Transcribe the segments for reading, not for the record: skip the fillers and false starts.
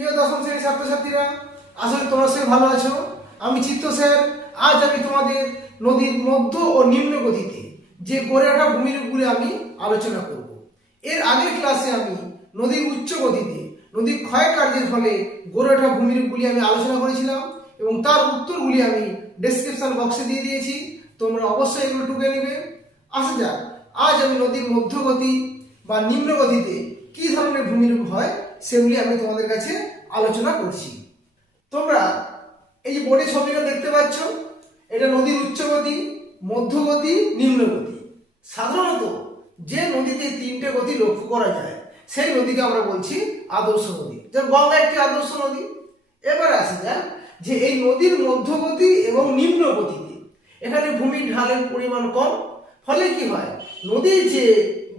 প্রিয় দশম শ্রেণীর ছাত্রছাত্রীরা, আশা করি তোমরা সবাই ভালো আছো। আমি চিত্ত স্যার। আজ আমি তোমাদের নদীর মধ্য ও নিম্ন গতিতে যে গড়ে ওঠা ভূমিরূপগুলি আমি আলোচনা করব। এর আগের ক্লাসে আমি নদীর উচ্চ গতিতে নদীর ক্ষয় কার্যের ফলে গড়ে ওঠা ভূমিরূপগুলি আমি আলোচনা করেছিলাম এবং তার উত্তরগুলি আমি ডেসক্রিপশন বক্সে দিয়ে দিয়েছি। তোমরা অবশ্যই এগুলো টুকে নেবে। আসা যাক, আজ আমি নদীর মধ্যগতি বা নিম্ন গতিতে কি ধরনের ভূমিরূপ হয় সেগুলি আমি তোমাদের কাছে আলোচনা করছি। তোমরা এই যে বোর্ডে ছবিটা দেখতে পাচ্ছ, এটা নদীর উচ্চগতি, মধ্যগতি, নিম্নগতি। সাধারণত যে নদীতে তিনটে গতি লক্ষ্য করা যায় সেই নদীকে আমরা বলছি আদর্শ নদী। যেমন গঙ্গা একটি আদর্শ নদী। এবার আসা যাক যে এই নদীর মধ্যগতি এবং নিম্ন গতিতে এখানে ভূমির ঢালের পরিমাণ কম, ফলে কি হয়, নদীর যে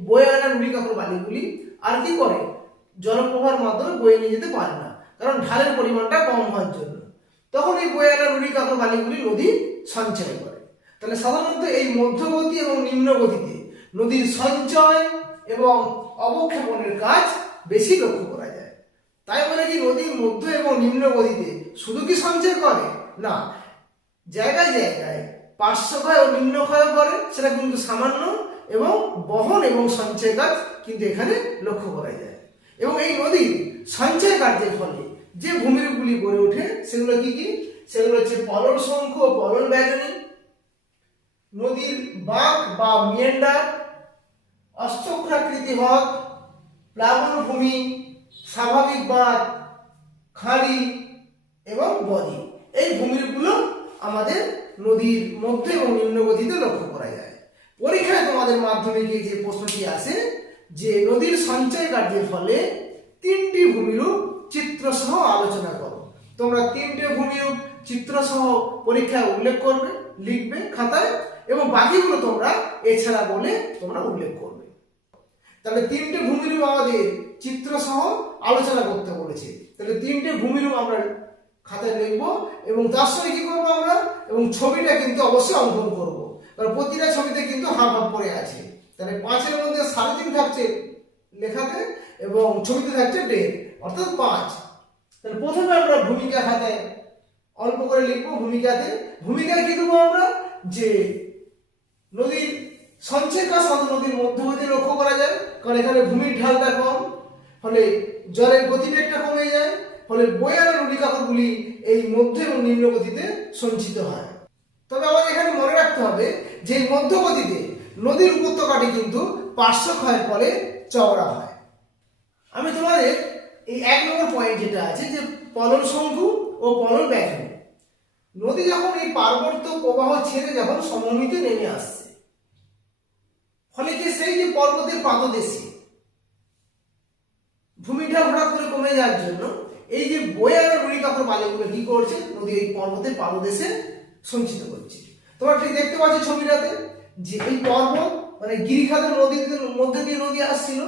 বয়ে আনা নুড়িকাকর বালিগুলি আর কি করে, জলপ্রবাহের মাধ্যমে বয়ে নিয়ে যেতে পারে না, কারণ ঢালের পরিমাণটা কম হওয়ার জন্য। তখন এই বয়ে আনা নুড়িকাকর বালিগুলি নদী সঞ্চয় করে। তাহলে সাধারণত এই মধ্যগতি এবং নিম্ন গতিতে নদীর সঞ্চয় এবং অবক্ষেপণের কাজ বেশি লক্ষ্য করা যায়। তাই বলে কি নদীর মধ্য এবং নিম্ন গতিতে শুধু কি সঞ্চয় করে? না, জায়গায় জায়গায় পার্শ্বক্ষয় ও নিম্নক্ষয় করে, সেটা কিন্তু সামান্য, এবং বহন এবং সঞ্চয় কাজ কিন্তু এখানে লক্ষ্য করা যায়। এবং এই নদীর সঞ্চয় কার্যের ফলে যে ভূমিরূপগুলি গড়ে ওঠে সেগুলো কি কি? সেগুলো হচ্ছে পলল শঙ্খ ও পলল ব্যাজনী, নদীর বাঁক বা মিয়েন্ডার, অষ্টক্রাকৃতি হ্রদ, প্লাবন ভূমি, স্বাভাবিক বাঁধ, খাঁড়ি এবং বদ্বীপ। এই ভূমিরূপগুলো আমাদের নদীর মধ্য এবং নিম্ন গতিতে লক্ষ্য করা যায়। পরীক্ষায় তোমাদের মাধ্যমিকে যে প্রশ্নটি আসে যে নদীর সঞ্চয় কার্যের ফলে তিনটি ভূমিরূপ চিত্রসহ আলোচনা করো। তোমরা তিনটে ভূমিরূপ চিত্রসহ পরীক্ষায় উল্লেখ করবে, লিখবে খাতায়, এবং বাকিগুলো তোমরা এছাড়া বলে তোমরা উল্লেখ করবে। তাহলে তিনটে ভূমিরূপ আমাদের চিত্রসহ আলোচনা করতে বলেছে। তাহলে তিনটে ভূমিরূপ আমরা খাতায় লিখবো এবং তার সঙ্গে কি করবো আমরা, এবং ছবিটা কিন্তু অবশ্যই অঙ্কন করবো, কারণ প্রতিটা ছবিতে কিন্তু হাফ হাফ করে আছে। তাহলে 5-এর মধ্যে 3.5 থাকছে লেখাতে এবং ছবিতে থাকছে 1.5, অর্থাৎ 5। তাহলে প্রথমে আমরা ভূমিকা খাতায় অল্প করে লিখবো। ভূমিকায় কি দেবো আমরা, যে নদীর সঞ্চয় কাজ নদীর মধ্যগতি লক্ষ্য করা যায়, কারণ এখানে ভূমির ঢালটা কম, ফলে জলের গতিবেগটা কমে যায়, ফলে বয়ে আনা নুড়িকাকরগুলি এই মধ্য এবং নিম্ন গতিতে সঞ্চিত হয়। তবে আমাদের এখানে মনে রাখতে হবে যে মধ্যগতিতে নদীর উপত্যকাটি কিন্তু পার্শ্বক্ষয়ের ফলে চওড়া হয়। আমি তোমাদের এই 1 নম্বর পয়েন্ট যেটা আছে যে পলল শঙ্কু ও পলল ব্যাজনী, নদী যখন এই পার্বত্য প্রবাহ ছেড়ে যখন সমভূমিতে নেমে আসছে, ফলে কি সেই যে পর্বতের পাদদেশে ভূমিটা হঠাৎ করে কমে যাওয়ার জন্য এই যে বয়ে আনা নুড়িকাকর বালিগুলো কি করছে, নদী এই পর্বতের পাদদেশে সঞ্চিত করছে। তোমরা ঠিক দেখতে পাচ্ছ ছবিটাতে যে এই পর্বত মানে গিরিখাতের নদীর মধ্যে দিয়ে নদী আসছিল,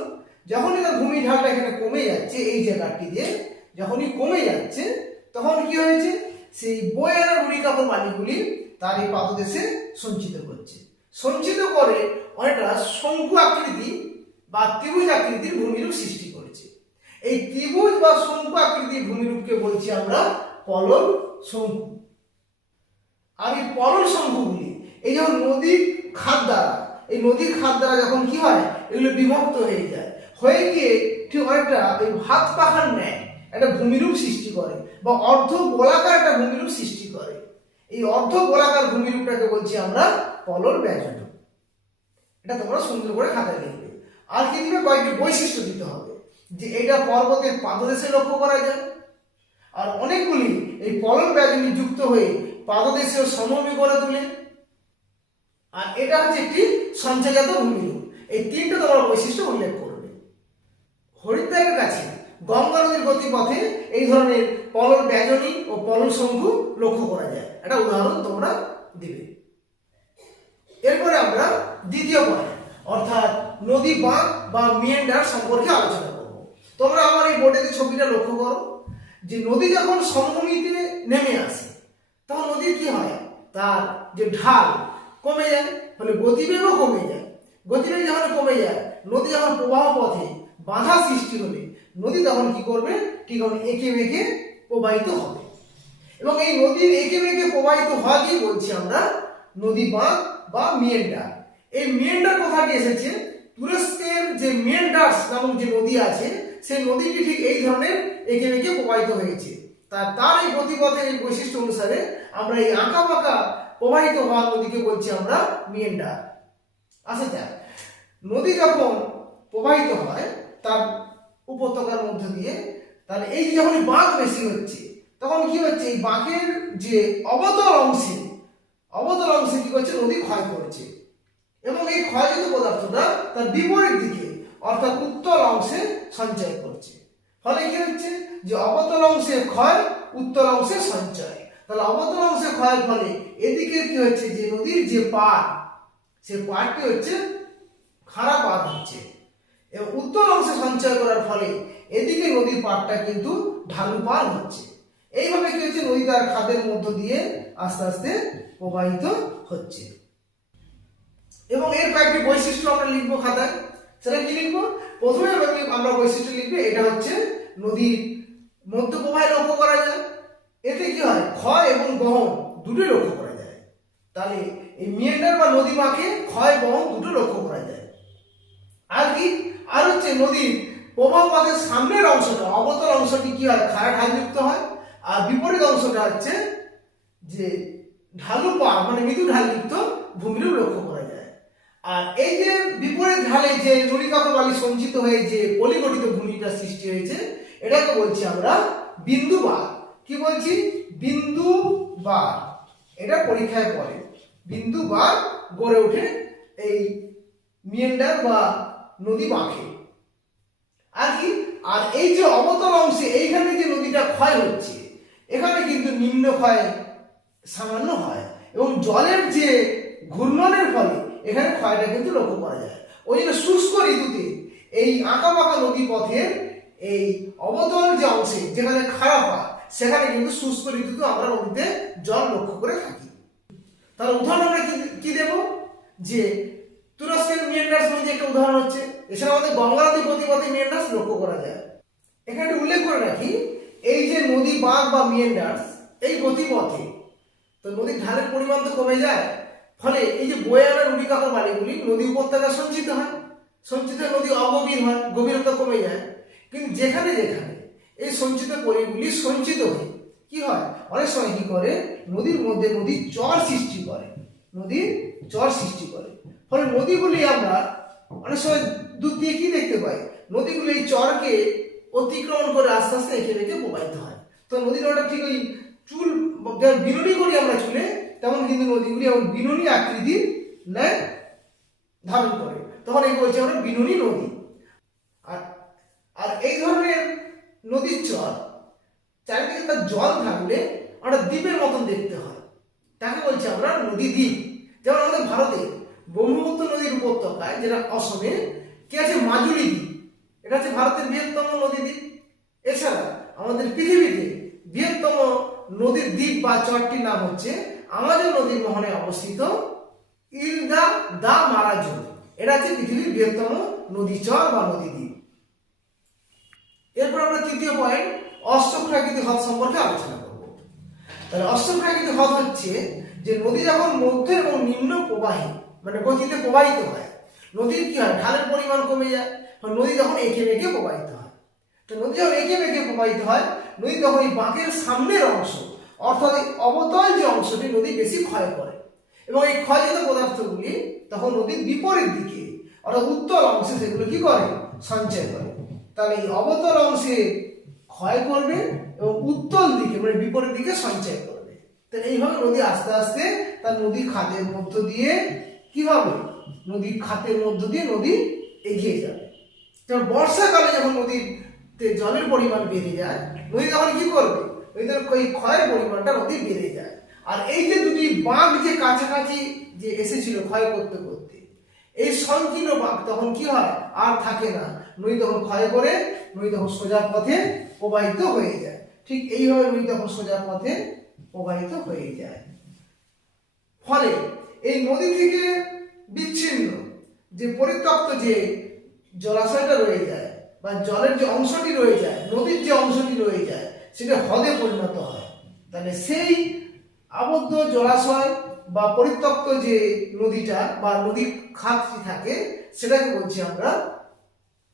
যখনই তার ভূমি ঢালটা এখানে কমে যাচ্ছে, এই জায়গাটি দিয়ে যখনই কমে যাচ্ছে, তখন কি হয়েছে, সেই বয়ে আনা নুড়িকাকর বালিগুলি তার এই পাদদেশে সঞ্চিত করছে। সঞ্চিত করে অনেকটা শঙ্কু আকৃতি বা ত্রিভুজ আকৃতির ভূমিরূপ সৃষ্টি করেছে। এই ত্রিভুজ বা শঙ্কু আকৃতির ভূমিরূপকে বলছি আমরা পলল শঙ্কু। আর এই পলল শঙ্কুগুলি এই যখন নদীর খাত দ্বারা যখন কি হয়, এগুলো বিভক্ত হয়ে যায়, হয়ে গিয়ে ঠিক অনেকটা এই হাত পাখার ন্যায় একটা ভূমিরূপ সৃষ্টি করে বা অর্ধ গোলাকার একটা ভূমিরূপ সৃষ্টি করে। এই অর্ধ গোলাকার ভূমিরূপটাকে বলছি আমরা পলল ব্যাজনী। এটা তোমরা সুন্দর করে খাতায় লিখবে। আর কি দিবে, কয়েকটি বৈশিষ্ট্য দিতে হবে যে এটা পর্বতের পাদদেশে লক্ষ্য করা যায়, আর অনেকগুলি এই পলল ব্যাজনী যুক্ত হয়ে পাদদেশীয় সমভূমি গড়ে তোলে, আর এটা হচ্ছে একটি সঞ্চয়জাত ভূমিরূপ। এই তিনটে তোমরা বৈশিষ্ট্য উল্লেখ করবে। হরিদ্বারের কাছে গঙ্গা নদীর গতিপথে এই ধরনের পলল ব্যাজনী ও পলল শঙ্কু লক্ষ্য করা যায়। একটা উদাহরণ তোমরা দিবে। এরপরে আমরা দ্বিতীয় পয়েন্ট অর্থাৎ নদী বাঁক বা মিয়েন্ডার সম্পর্কে আলোচনা করব। তোমরা আমার এই বোর্ডে ছবিটা লক্ষ্য করো যে নদী যখন সমভূমিতে নেমে আসে তখন নদীর কি হয়, তার যে ঢাল কমে যায়, ফলে গতিবেগও কমে যায়। গতিবেগ যখন কমে যায়, নদী যখন প্রবাহ পথে বাধা সৃষ্টি হলে নদী তখন কি করবে, ঠিক এঁকে বেঁকে প্রবাহিত হবে। এবং এই নদীর এঁকে বেঁকে প্রবাহিত হওয়াকেই বলছি আমরা নদী বাঁক বা মিয়েন্ডার। এই মিয়েন্ডার কথাটি এসেছে তুরস্কের যে মিয়েন্ডার্স নামক যে নদী আছে সেই নদীটি ঠিক এই ধরনের এঁকে বেঁকে প্রবাহিত হয়েছে। তার এই গতিপথের এই বৈশিষ্ট্য অনুসারে আমরা এই আঁকা বাঁকা প্রবাহিত হওয়া নদীকে বলছি আমরা মিয়েন্ডার। আচ্ছা যাক, নদী যখন প্রবাহিত হয় তার উপত্যকার মধ্য দিয়ে, তাহলে এই যে যখন বাঁক বেশি হচ্ছে তখন কি হচ্ছে, এই বাঁকের যে অবতল অংশে কি করছে, নদী ক্ষয় করছে। এবং এই ক্ষয়জাত পদার্থটা তার বিপরীত দিকে অর্থাৎ উত্তল অংশে সঞ্চয় করছে। ফলে কি হচ্ছে, যে অবতল অংশে ক্ষয়, উত্তল অংশে সঞ্চয়। তাহলে অবতল অংশে ক্ষয়ের ফলে এদিকে কি হচ্ছে, যে নদীর যে পাড়, সে পাড়টি হচ্ছে খাড়া পাড় হচ্ছে। এবং উত্তল অংশে সঞ্চয় করার ফলে এদিকে নদীর পাড়টা কিন্তু ঢালু পাড় হচ্ছে। এইভাবে কি হচ্ছে, নদী তার খাদের মধ্য দিয়ে আস্তে আস্তে প্রবাহিত হচ্ছে। এবং এর কয়েকটি বৈশিষ্ট্য আমরা লিখবো খাতায়। সেটা কি লিখবো? প্রথমে আমরা বৈশিষ্ট্য লিখবো, এটা হচ্ছে নদীর মধ্য প্রবাহে লক্ষ্য করা যায়। এতে কি হয়, ক্ষয় এবং বহন দুটোই লক্ষ্য করা যায়। তাহলে এই মিয়েন্ডার বা নদী বাঁকে ক্ষয় বহন দুটো লক্ষ্য করা যায়। আর কি, আর হচ্ছে নদীর প্রবাহ পথের সামনের অংশটা, অবতল অংশটি কি হয়, খাড়া ঢালযুক্ত হয়। আর বিপরীত অংশটা হচ্ছে যে ঢালু পাড় মানে মৃদু ঢালযুক্ত ভূমিরূপ লক্ষ্য করা যায়। আর এই যে বিপরীত ঢালে যে নুড়িকাকর বালি সঞ্চিত হয়ে যে পলিগঠিত ভূমিটা সৃষ্টি হয়েছে, এটাকে বলছি আমরা বিন্দু বার। কি বলছি, বিন্দু বার। এটা পরীক্ষায় পড়ে, বিন্দু বার গড়ে ওঠে এই মিয়েন্ডার বা নদী বাঁকে। আর কি, আর এই যে অবতল অংশে এইখানে যে নদীটা ক্ষয় হচ্ছে, এখানে কিন্তু নিম্ন ক্ষয় সামান্য হয়। এবং জলের যে ঘূর্ণনের ফলে এখানে ক্ষয়টা কিন্তু লক্ষ্য করা যায়। ওই জন্য শুষ্ক ঋতুতে এই আঁকা বাঁকা নদী পথের এই অবতল যে অংশে যেখানে খারাপ হয়, সেখানে কিন্তু শুষ্ক ঋতুতে আমরা নদীতে জল লক্ষ্য করে থাকি। তাহলে উদাহরণ আমরা কি দেব, যে তুরস্কের মিয়েন্ডার্স নদী একটা উদাহরণ হচ্ছে। এছাড়া আমাদের গঙ্গা নদী গতিপথে মিয়েন্ডার্স লক্ষ্য করা যায়। এখানে উল্লেখ করে রাখি, এই যে নদী বাঁক বা মিয়েন্ডার্স, এই গতিপথে তো নদীর ঢালের পরিমাণ তো কমে যায়। ফলে এই যে বয়ে আনা নুড়িকাকর বালিগুলি নদী উপত্যকা সঞ্চিত হয়, সঞ্চিত নদী অগভীর হয়, গভীরতা কমে যায়। কিন্তু যেখানে যেখানে এই সঞ্চিত পলিগুলি সঞ্চিত হয়, কি হয়, অনেক সময় কি করে, নদীর মধ্যে নদীর চর সৃষ্টি করে, নদীর চর সৃষ্টি করে। ফলে নদীগুলি আমরা অনেক সময় দূর দিয়ে কি দেখতে পাই, নদীগুলি এই চরকে অতিক্রমণ করে আস্তে আস্তে এঁকে বেঁকে প্রবাহিত হয়। তো নদীর ওটা ঠিক ওই চুল বিনুনি করি আমরা চুলে, তেমন কিন্তু নদীগুলি এমন বিনুনি আকৃতির ন্যায় ধারণ করে, তখন এই বলছি আমরা বিনুনি নদী। আর এই ধরনের নদীর চর চারিদিকে তার জল থাকলে আমরা দ্বীপের মতন দেখতে হয়, তাকে বলছি আমরা নদী দ্বীপ। যেমন আমাদের ভারতে ব্রহ্মপুত্র নদীর উপত্যকায়, যেটা অসমে কি আছে, মাজুলি দ্বীপ, এটা হচ্ছে ভারতের বৃহত্তম নদী দ্বীপ। এছাড়া আমাদের পৃথিবীতে বৃহত্তম নদীর দ্বীপ বা চরটির নাম হচ্ছে আমাজন নদীর মোহনে অবস্থিত ইলদা দা মারাজু। এটা হচ্ছে পৃথিবীর বৃহত্তম নদী চর বা নদী দ্বীপ। এরপর আমরা তৃতীয় পয়েন্ট অষ্টপ্রাকৃত হ্রদ সম্পর্কে আলোচনা করব। তাহলে অষ্টপ্রাকৃত হ্রদ হচ্ছে যে নদী যখন মধ্য এবং নিম্ন প্রবাহী মানে গতিতে প্রবাহিত হয়, নদীর কি হয়, ঢালের পরিমাণ কমে যায়, নদী যখন এঁকে বেঁকে প্রবাহিত হয়। তো নদী যখন এঁকে বেঁকে প্রবাহিত হয়, নদী তখন এই বাঁকের সামনের অংশ অর্থাৎ এই অবতল যে অংশটি নদী বেশি ক্ষয় করে। এবং এই ক্ষয়জাত পদার্থগুলি তখন নদীর বিপরীত দিকে অর্থাৎ উত্তল অংশে সেগুলো কি করে, সঞ্চয় করে। তাহলে এই অবতল অংশে ক্ষয় করবে এবং উত্তল দিকে মানে বিপরীত দিকে সঞ্চয় করবে। তো এইভাবে নদী আস্তে আস্তে তার নদীর খাতের মধ্য দিয়ে কি হবে, নদীর খাতের মধ্য দিয়ে নদী এগিয়ে যাবে। যেমন বর্ষাকালে যখন নদীতে জলের পরিমাণ বেড়ে যায়, নদী তখন কি করবে, ওই ক্ষয়ের পরিমাণটা নদী বেড়ে যায়। আর এই যে দুটি বাঁক যে কাছাকাছি যে এসেছিল ক্ষয় করতে করতে, এই সংকীর্ণ বাঁক তখন কি হয়, আর থাকে না, নদী তখন ক্ষয় করে নদী তখন সোজা পথে প্রবাহিত হয়ে যায়। ঠিক এইভাবে নদী তখন সোজা পথে প্রবাহিত হয়ে যায়। ফলে এই নদী থেকে বিচ্ছিন্ন যে পরিত্যক্ত যে জলাশয়টা রয়ে যায় বা জলের যে অংশটি রয়ে যায়, নদীর যে অংশটি রয়ে যায়, সেটা হ্রদে পরিণত হয়। তাহলে সেই আবদ্ধ জলাশয় বা পরিত্যক্ত যে নদীটা বা নদীর খাতটি থাকে, সেটাকে বলছি আমরা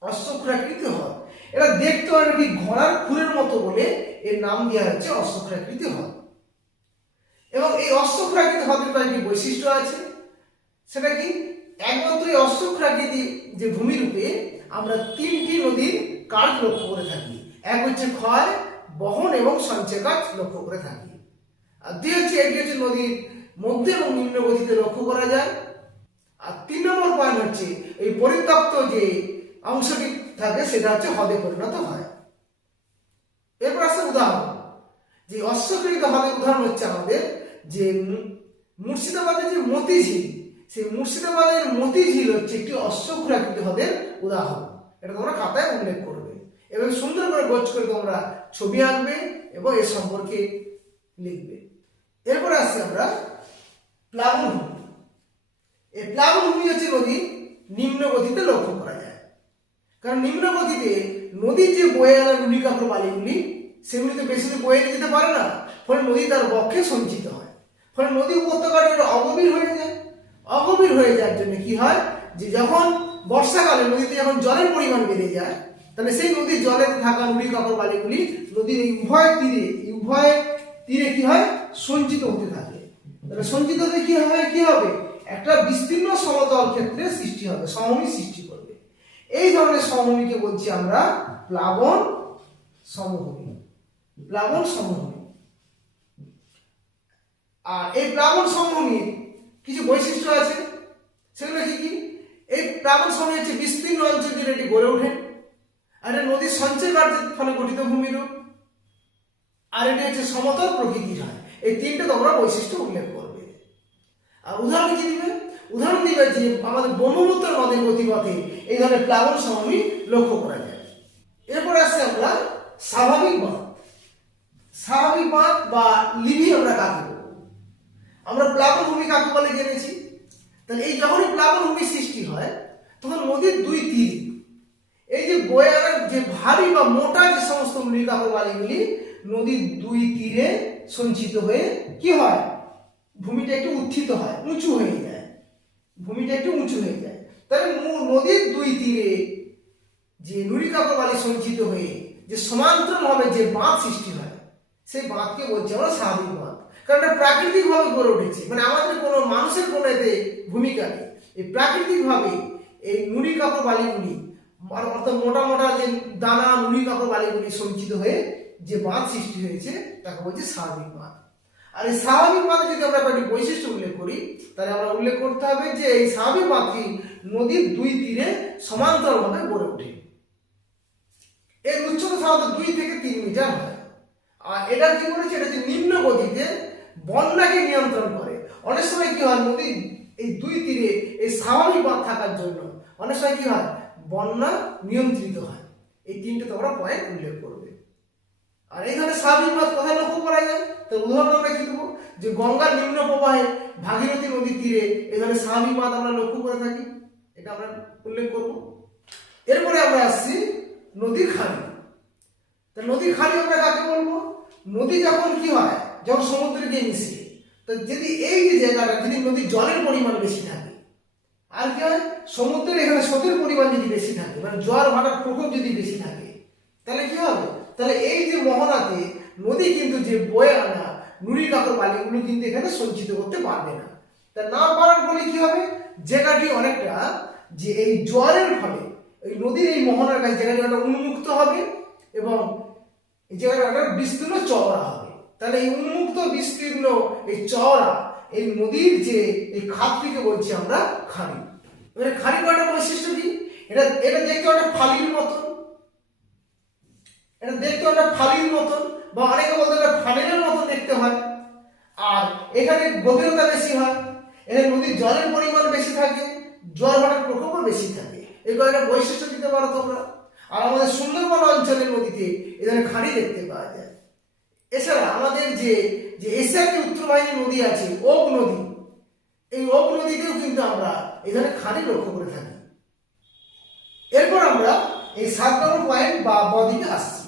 অশ্বক্ষুরাকৃতি হ্রদ। এটা দেখতে হয় নাকি ঘোড়ার খুরের মতো বলে এর নাম দেওয়া হচ্ছে অশ্বক্ষুরাকৃতি হ্রদ। এবং এই অশ্বক্ষুরাকৃতি হ্রদের কয়েকটি বৈশিষ্ট্য আছে। সেটা কি? একমাত্র এই অশ্বক্ষুরাকৃতি যে ভূমিরূপে আমরা তিনটি নদীর কাজ লক্ষ্য করে থাকি। এক হচ্ছে ক্ষয়, বহন এবং সঞ্চয় কাজ লক্ষ্য করে থাকি। আর দুই হচ্ছে এটি হচ্ছে নদীর মধ্যে এবং নিম্ন গতিতে লক্ষ্য করা যায়। আর 3 নম্বর পয়েন্ট হচ্ছে এই পরিত্যক্ত যে অংশটি থাকে সেটা হচ্ছে হ্রদে পরিণত হয়। এরপর আসছে উদাহরণ। যে অশ্বক্ষুরাকৃতি হ্রদের উদাহরণ হচ্ছে আমাদের যে মুর্শিদাবাদের যে মতিঝিল, সেই মুর্শিদাবাদের মতিঝিল হচ্ছে একটি অশ্বক্ষুরাকৃতি হ্রদের উদাহরণ। এটা তোমরা খাতায় উল্লেখ করবে এবং সুন্দর করে গোছ করে তোমরা ছবি আঁকবে এবং এর সম্পর্কে লিখবে। এরপর আসছি আমরা প্লাবনভূমি। এই প্লাবনভূমি হচ্ছে নদী নিম্ন গতিতে লক্ষ্য করা যায়। কারণ নিম্ন গতিতে নদীর যে বয়ে গেল নুড়িকাকর বালিগুলি, সেগুলি তো বেশি দূর বয়ে যেতে পারে না, ফলে নদী তার বক্ষে সঞ্চিত হয়। ফলে নদী উপত্যকাটা অগভীর হয়ে যায়। অগভীর হয়ে যাওয়ার জন্য কি হয়, যে যখন বর্ষাকালে নদীতে যখন জলের পরিমাণ বেড়ে যায়, তাহলে সেই নদীর জলে থাকা নুড়িকাকর বালিগুলি নদীর এই উভয় তীরে কি হয়, সঞ্চিত হতে থাকে। তাহলে সঞ্চিত হতে কি হবে, একটা বিস্তীর্ণ সমতল ক্ষেত্রে সৃষ্টি হবে, সমভূমি সৃষ্টি করবে। এই ধরনের সমভূমিকে বলছি আমরা প্লাবন সমভূমি। প্লাবন সমভূমি। আর এই প্লাবন সমভূমির কিছু বৈশিষ্ট্য আছে। সেগুলো কি কি? এই প্লাবন সমভূমি হচ্ছে বিস্তীর্ণ অঞ্চল জুড়ে এটি গড়ে ওঠে। আর এটা নদীর সঞ্চয় কার্যের ফলে গঠিত ভূমিরূপ। আর এটি হচ্ছে সমতল প্রকৃতির হয়। এই তিনটে তোমরা বৈশিষ্ট্য উল্লেখ করবে। আর উদাহরণ কি দিবে? উদাহরণ দিবে যে আমাদের ব্রহ্মপুত্র নদের গতিপথে এই ধরনের প্লাবন সমভূমি লক্ষ্য করা যায়। এরপর আসছে আমরা স্বাভাবিক বাঁধ। স্বাভাবিক বাঁধ বা লিভি আমরা কাকে বলবো? আমরা প্লাবনভূমি কাকে বলে জেনেছি। তাহলে এই যখনই প্লাবনভূমি সৃষ্টি হয়, তখন নদীর দুই তীর এই যে বয়ে আনার যে ভারী বা মোটা যে সমস্ত নুড়িকাকর বালিগুলি নদীর দুই তীরে সঞ্চিত হয়ে কি হয়, ভূমিটা একটু উত্থিত হয়, উঁচু হয়ে যায়। ভূমিটা একটু উঁচু হয়ে যায়। তাহলে নদীর দুই তীরে যে নুড়িকাকর বালি সঞ্চিত হয়ে যে সমান্তরালভাবে যে বাঁধ সৃষ্টি হয়, সেই বাঁধকে বলছি আমরা স্বাভাবিক বাঁধ। কারণ এটা প্রাকৃতিকভাবে গড়ে উঠেছে, মানে আমাদের কোনো মানুষের কোনো এতে ভূমিকা নেই। এই প্রাকৃতিকভাবে এই নুড়িকাকর বালিগুলি অর্থাৎ মোটা মোটা যে দানা নুড়িকাকর বালিগুলি সঞ্চিত হয়ে যে বাঁধ সৃষ্টি হয়েছে তাকে বলছি স্বাভাবিক বাঁধ। আর এই স্বাভাবিক বাঁধে যদি আমরা কয়েকটি বৈশিষ্ট্য উল্লেখ করি, তাহলে আমরা উল্লেখ করতে হবে যে এই স্বাভাবিক বাঁধটি নদীর দুই তীরে সমান্তরালভাবে গড়ে ওঠে। এর উচ্চতা সাধারণত 2 থেকে 3 মিটার হয়। আর এটা কি করেছে, এটা যে নিম্ন গতিতে বন্যাকে নিয়ন্ত্রণ করে। অনেক সময় কি হয়, নদীর এই দুই তীরে এই স্বাভাবিক বাঁধ থাকার জন্য অনেক সময় কি হয়, বন্যা নিয়ন্ত্রিত হয়। এই তিনটে তোমরা পয়েন্ট উল্লেখ করবে। আর এইখানে স্বাভাবিক বাঁধ কোথায় লক্ষ্য করা যায়? তো উদাহরণ আমরা কি দেবো, যে গঙ্গার নিম্ন প্রবাহে ভাগীরথী নদীর তীরে এখানে স্বাভাবিক বাঁধ আমরা লক্ষ্য করে থাকি, এটা আমরা উল্লেখ করব। এরপরে আমরা আসছি নদীর খাড়ি। তা নদীর খাড়ি আমরা কাকে বলবো? নদী যখন কি হয়, যখন সমুদ্রে গিয়ে মিশে, তো যদি এই যে জায়গাটা যদি নদীর জলের পরিমাণ বেশি থাকে, আর কি হয়, সমুদ্রের এখানে স্রোতের পরিমাণ যদি বেশি থাকে, মানে জোয়ার ভাটার প্রকোপ যদি বেশি থাকে, তাহলে কি হবে, তাহলে এই যে মোহনাতে নদী কিন্তু যে বয়ে আনা নুড়িকাকর বালিগুলো কিন্তু এখানে সঞ্চিত করতে পারবে না। তা না পারার ফলে কি হবে, জায়গাটি অনেকটা যে এই জোয়ারের ফলে এই নদীর এই মোহনার কাছে জায়গাটি একটা উন্মুক্ত হবে এবং এই জায়গাটা একটা বিস্তীর্ণ চওড়া হবে। তাহলে এই উন্মুক্ত বিস্তীর্ণ এই চওড়া এই নদীর যে এই খাতটিকে বলছি আমরা খাড়ি। এবারে খাড়ি কয়টা বৈশিষ্ট্য কি? এটা দেখতে একটা ফালির মতন, এটা দেখতে একটা ফালির মতন, বা অনেকে বলতে একটা ফানেলের মতন দেখতে হয়। আর এখানে গভীরতা বেশি হয়, এখানে নদীর জলের পরিমাণ বেশি থাকে, জোয়ার ভাটার প্রকোপও বেশি থাকে। এই কয়েকটা বৈশিষ্ট্য দিতে পারো তোমরা। আর আমাদের সুন্দরবন অঞ্চলের নদীতে এই ধরনের খাড়ি দেখতে পাওয়া যায়। এছাড়া আমাদের যে এশিয়ার যে উত্তরবাহিনী নদী আছে, ওগ নদী, এই ওগ নদীতেও কিন্তু আমরা এই ধরনের খাড়ি লক্ষ্য করে থাকি। এরপর আমরা এই 7 নম্বর পয়েন্ট বা বদ্বীপে আসছি।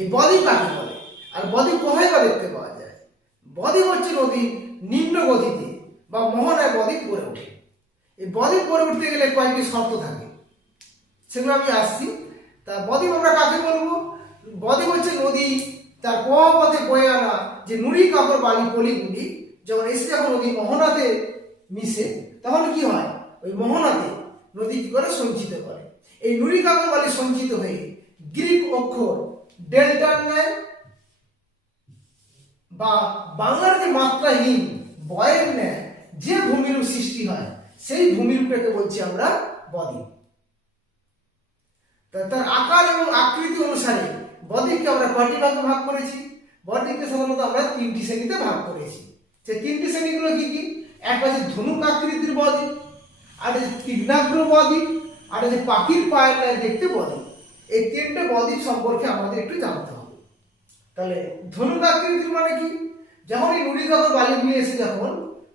এই বদ্বীপ কাকে বলে আর বদ্বীপ কোথায় বা দেখতে পাওয়া যায়? বদ্বীপ হচ্ছে নদী নিম্ন গতিতে বা মোহনায় বদ্বীপ গড়ে ওঠে। এই বদ্বীপ গড়ে উঠতে গেলে কয়েকটি শর্ত থাকে, সেগুলো আমি আসছি। তা বদ্বীপ আমরা কাকে বলবো? বদ্বীপ হচ্ছে নদী তার প্রবাহ পথে বয়ে আনা যে নুড়ি কাকর বালি পলিগুলি যখন এসে যখন নদী মোহনাতে মিশে তখন কি হয়, ওই মোহনাতে নদী কি করে সঞ্চিত করে। এই নুড়ি কাকর বালি সঞ্চিত হয়ে গ্রিক অক্ষর ডেল্টার নেয় বা বাংলার যে মাত্রাহীন বয়ের নেয় যে ভূমিরূপ সৃষ্টি হয় সেই ভূমিরূপটাকে বলছি আমরা বদ্বীপ। তার আকার এবং আকৃতি অনুসারে বদ্বীপকে আমরা কয়টি ভাগে ভাগ করেছি? বদ্বীপকে সাধারণত আমরা 3টি শ্রেণীতে ভাগ করেছি। সেই 3টি শ্রেণীগুলো কি কি? একটা হচ্ছে ধনুক আকৃতির বদ্বীপ, আর হচ্ছে তীক্ষ্ণাগ্র বদ্বীপ, আর হচ্ছে পাখির পায়ের ন্যায় দেখতে বদ্বীপ। এই 3টে বদ্বীপ সম্পর্কে আমাদের একটু জানতে হবে। তাহলে ধনুক আকৃতির মানে কি? যখন এই নুড়ি কাকর বালিগুলি এসে যখন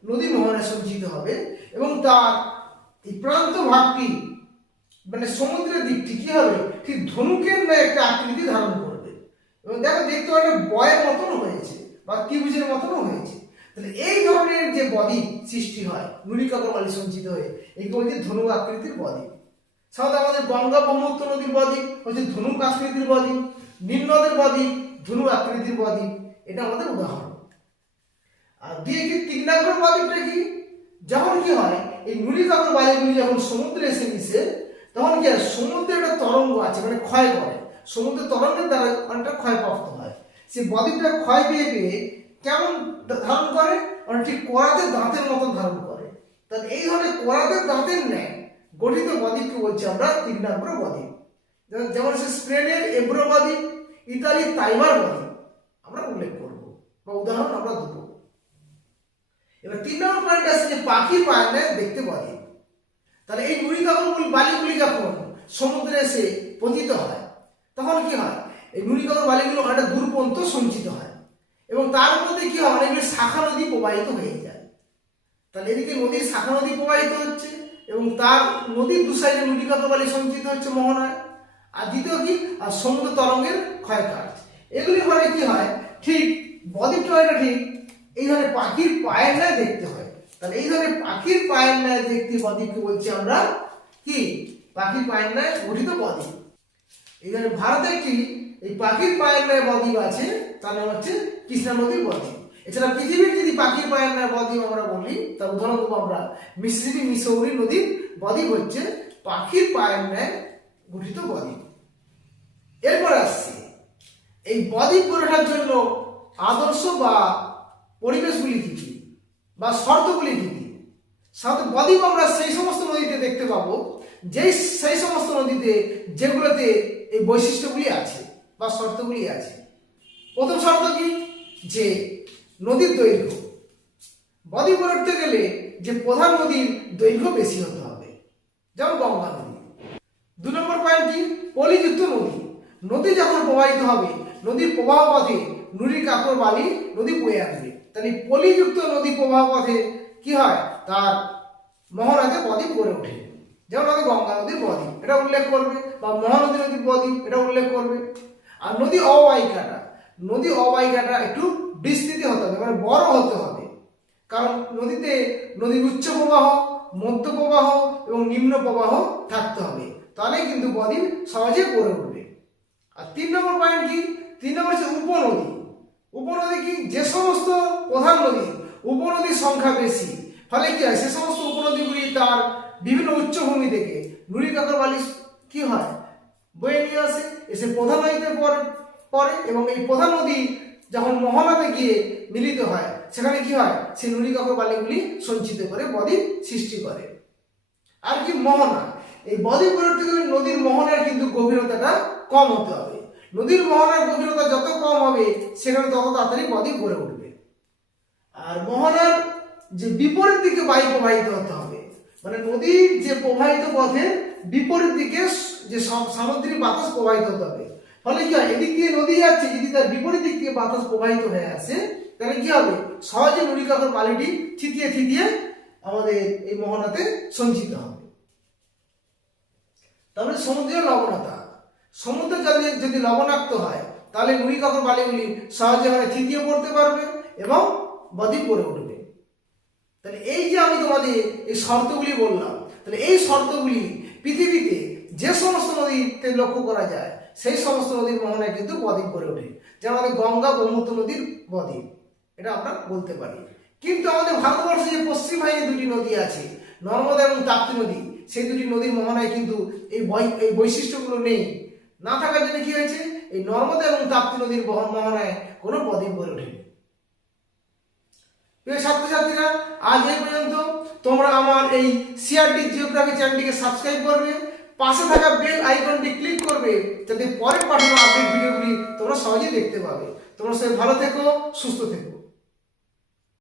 নদী মোহনায় সঞ্চিত হবে এবং তার এই প্রান্ত ভাগটি মানে সমুদ্রের দিকটি কি হবে, ঠিক ধনুকের ন্যায় একটা আকৃতি ধারণ করবে এবং দেখো দেখতে একটা বয়ের মতন হয়েছে বা ত্রিভুজের মতনও হয়েছে। তাহলে এই ধরনের যে বদ্বীপ সৃষ্টি হয় নুড়ি কাকর বালি সঞ্চিত হয়ে, একে বলছে ধনুক আকৃতির বদ্বীপ। সাধারণত আমাদের গঙ্গা ব্রহ্মপুত্র নদীর বদ্বীপ হচ্ছে ধনুক আকৃতির বদ্বীপ, নীল নদের বদ্বীপ ধনুক আকৃতির বদ্বীপ, এটা আমাদের উদাহরণ। আর দিয়ে কি তীক্ষ্ণাগ্র বদ্বীপটা কি? যখন কি হয় এই নুড়ি কাকর বালিগুলি যখন সমুদ্রে এসে মিশে তখন কি হয়, সমুদ্রে একটা তরঙ্গ আছে মানে ক্ষয় করে, সমুদ্রের তরঙ্গের দ্বারা অনেকটা ক্ষয়প্রাপ্ত হয়। সেই বদ্বীপটা ক্ষয় পেয়ে পেয়ে কেমন ধারণ করে, ঠিক করাতের দাঁতের মতন ধারণ করে। তাহলে এই ধরনের করাতের দাঁতের ন্যায় গঠিত বদ্বীপকে বলছি আমরা তীক্ষ্ণাগ্র বদ্বীপ। যেমন সে স্পেনের এব্রো বদ্বীপ, ইতালির তাইবার বদ্বীপ আমরা উল্লেখ করবো বা উদাহরণ আমরা দেবো। এবার 3 নম্বর পয়েন্ট আছে যে পাখির পায়ের ন্যায় দেখতে বদ্বীপ। তাহলে এই নুড়ি কাকর বালিগুলি যখন সমুদ্রে এসে পতিত হয় তখন কি হয়, এই নুড়ি কাকর বালিগুলো অনেকটা দূর পর্যন্ত সঞ্চিত হয় এবং তার মধ্যে কি হয়, অনেকগুলি শাখা নদী প্রবাহিত হয়ে যায়। তাহলে এদিকে নদীর শাখা নদী প্রবাহিত হচ্ছে এবং তার নদীর দু সাইডে নুড়ি কাকর বালি সঞ্চিত হচ্ছে মোহনায়। আর দ্বিতীয় কি, আর সমুদ্র তরঙ্গের ক্ষয়কাজ। এগুলি ফলে কি হয়, ঠিক বদ্বীপটা ঠিক এই ধরনের পাখির পায়ের ন্যায় দেখতে হয়। তাহলে এই ধরনের পাখির পায়ের ন্যায় দেখতে বদ্বীপকে বলছি আমরা কি, পাখির পায়ের ন্যায় গঠিত বদ্বীপ। এই ধরনের ভারতে একটি এই পাখির পায়ের ন্যায় বদ্বীপ আছে, তার নাম হচ্ছে কৃষ্ণা নদীর বদ্বীপ। এছাড়া পৃথিবীর যদি পাখির পায়ের ন্যায় বদ্বীপ আমরা বলি তার উদাহরণ দেবো আমরা মিসিসিপি মিসৌরি নদীর বদ্বীপ হচ্ছে পাখির পায়ের ন্যায় গঠিত বদ্বীপ। এরপর আসছে এই বদ্বীপ গড়ে ওঠার জন্য আদর্শ বা পরিবেশগুলি কি কি বা শর্তগুলি কি কি? সাধারণত বদ্বীপ আমরা সেই সমস্ত নদীতে দেখতে পাবো সেই সমস্ত নদীতে যেগুলোতে এই বৈশিষ্ট্যগুলি আছে বা শর্তগুলি আছে। প্রথম শর্ত কি, যে নদীর দৈর্ঘ্য। বদ্বীপ গড়ে উঠতে গেলে যে প্রধান নদীর দৈর্ঘ্য বেশি হতে হবে, যেমন গঙ্গা নদী। 2 নম্বর পয়েন্ট কি, পলিযুক্ত নদী। নদী যখন প্রবাহিত হবে নদীর প্রবাহ পথে নুড়ি কাকর বালি নদী বয়ে আনবে। তাহলে পলিযুক্ত নদী প্রবাহ পথে কি হয়, তার মোহনাতে বদ্বীপ গড়ে ওঠে। যেমন আমাদের গঙ্গা নদীর বদ্বীপ এটা উল্লেখ করবে বা মহানদী নদীর বদ্বীপ এটা উল্লেখ করবে। আর নদী অববাহিকাটা একটু বিস্তৃত হতে হবে মানে বড় হতে হবে, কারণ নদীতে নদীর উচ্চ প্রবাহ, মধ্য প্রবাহ এবং নিম্ন প্রবাহ থাকতে হবে, তাহলে কিন্তু বদ্বীপ সহজে গড়ে উঠবে। আর 3 নম্বর পয়েন্ট কি, 3 নম্বর হচ্ছে উপনদী। উপনদী কি, যে সমস্ত প্রধান নদী উপনদীর সংখ্যা বেশি, ফলে কি হয় সে সমস্ত উপনদীগুলি তার বিভিন্ন উচ্চভূমি থেকে নুড়ি কাকর বালি কি হয় বয়ে নিয়ে আসে, এসে প্রধান নদীতে পড়ে এবং এই প্রধান নদী যখন মোহনাতে গিয়ে মিলিত হয় সেখানে কি হয়, সেই নুড়ি কাকর বালিগুলি সঞ্চিত করে বদ্বীপ সৃষ্টি করে। আর কি মোহনা, এই বদ্বীপ গড়ে উঠতে গেলে নদীর মোহনার কিন্তু গভীরতাটা কম হতে হবে। নদীর মোহনার গভীরতা যত কম হবে সেখানে তত তাড়াতাড়ি বদ্বীপ গড়ে উঠবে। আর মোহনার যে বিপরীত দিকে বায়ু প্রবাহিত হতে হবে, মানে নদীর যে প্রবাহিত পথে বিপরীত দিকে যে সামুদ্রিক বাতাস প্রবাহিত হতে হবে। ফলে কি হয়, এদিক দিয়ে নদী যাচ্ছে, যদি তার বিপরীত দিক থেকে বাতাস প্রবাহিত হয়ে আসে তাহলে কি হবে, সহজে নুড়ি কাকর বালিটি থিতিয়ে থিতিয়ে আমাদের এই মোহনাতে সঞ্চিত হবে। তারপরে সমুদ্রের লবণতা। সমুদ্র জলে যদি লবণাক্ত হয় তাহলে নুড়ি কাকর বালিগুলি সহজে হয় থিতিয়ে পড়তে পারবে এবং বদ্বীপ গড়ে উঠবে। তাহলে এই যে আমি তোমাদের এই শর্তগুলি বললাম, তাহলে এই শর্তগুলি পৃথিবীতে যে সমস্ত নদীতে লক্ষ্য করা যায় সেই সমস্ত নদীর মোহনায় কিন্তু বদ্বীপ গড়ে ওঠে, যেমন আমাদের গঙ্গা ব্রহ্মপুত্র নদীর বদ্বীপ, এটা আমরা বলতে পারি। কিন্তু আমাদের ভারতবর্ষে যে পশ্চিম ভাগে দুটি নদী আছে, নর্মদা এবং তাপ্তি নদী, সেই দুটি নদীর মোহনায় কিন্তু এই বৈশিষ্ট্যগুলো নেই। না থাকার জন্য কি হয়েছে, এই নর্মদা এবং তাপ্তি নদীর মোহনায় কোনো বদ্বীপ গড়ে ওঠেনি। প্রিয় ছাত্রছাত্রীরা, আজ এই পর্যন্ত। তোমরা আমার এই সিআরটি জিওগ্রাফি চ্যানেলটিকে সাবস্ক্রাইব করবে, পাশে থাকা বেল আইকনটি ক্লিক করবে, যাতে পরের পাঠানো আপডেট ভিডিওগুলি তোমরা সহজেই দেখতে পাবে। তোমরা সবাই ভালো থেকো, সুস্থ থেকো।